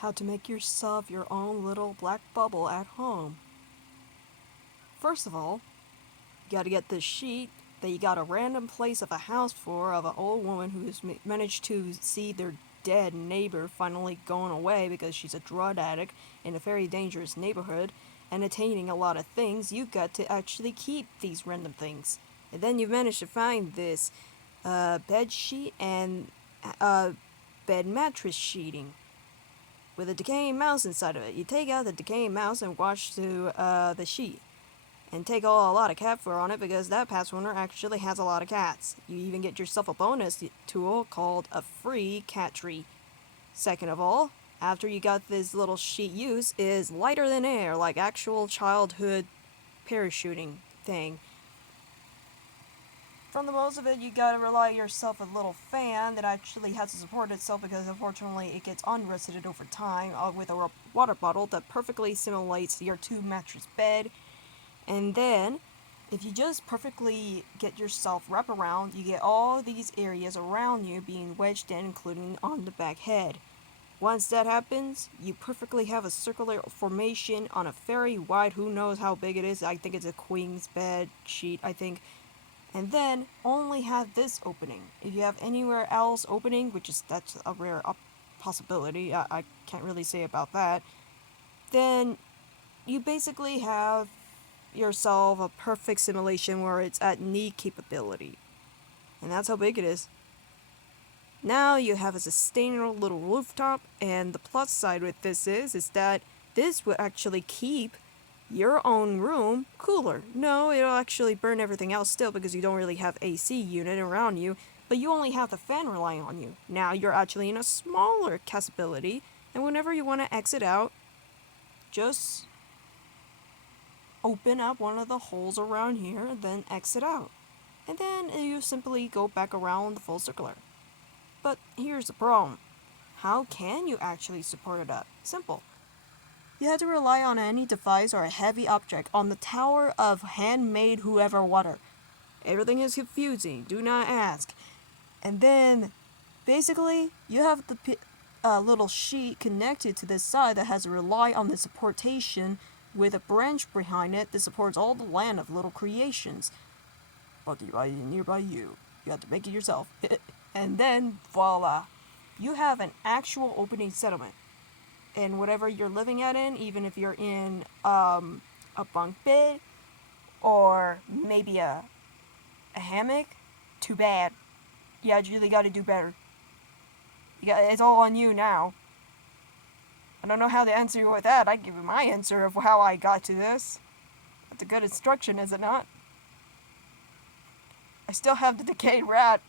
how to make yourself your own little black bubble at home. First of all, you gotta get this sheet that you got a random place of a house for of an old woman who's managed to see their dead neighbor finally going away because she's a drug addict in a very dangerous neighborhood and attaining a lot of things. You got to actually keep these random things. And then you've managed to find this bed sheet and bed mattress sheeting with a decaying mouse inside of it. You take out the decaying mouse and wash the sheet. And take a lot of cat fur on it because that past owner actually has a lot of cats. You even get yourself a bonus tool called a free cat tree. Second of all, after you got this little sheet used, is lighter than air, like actual childhood parachuting thing. From the most of it, you gotta rely yourself a little fan that actually has to support itself because unfortunately it gets unrested over time with a water bottle that perfectly simulates your two-mattress bed. And then, if you just perfectly get yourself wrapped around, you get all these areas around you being wedged in, including on the back head. Once that happens, you perfectly have a circular formation on a very wide, who knows how big it is, I think it's a queen's bed sheet, I think. And then, only have this opening. If you have anywhere else opening, that's a rare possibility, I can't really say about that, then you basically have yourself a perfect simulation where it's at knee capability. And that's how big it is. Now you have a sustainable little rooftop, and the plus side with this is that this will actually keep your own room cooler. No, it'll actually burn everything else still because you don't really have AC unit around you, but you only have the fan relying on you. Now you're actually in a smaller capability, and whenever you want to exit out, just open up one of the holes around here, then exit out. And then you simply go back around the full circular. But here's the problem. How can you actually support it up? Simple. You have to rely on any device or a heavy object on the tower of handmade whoever water. Everything is confusing, do not ask. And then, basically, you have the little sheet connected to this side that has to rely on the supportation with a branch behind it that supports all the land of little creations. But nearby you. You have to make it yourself. And then, voila. You have an actual opening settlement. And whatever you're living at in, even if you're in a bunk bed or maybe a hammock, too bad. You really gotta do better. It's all on you now. I don't know how to answer you with that. I give you my answer of how I got to this. That's a good instruction, is it not? I still have the decayed rat.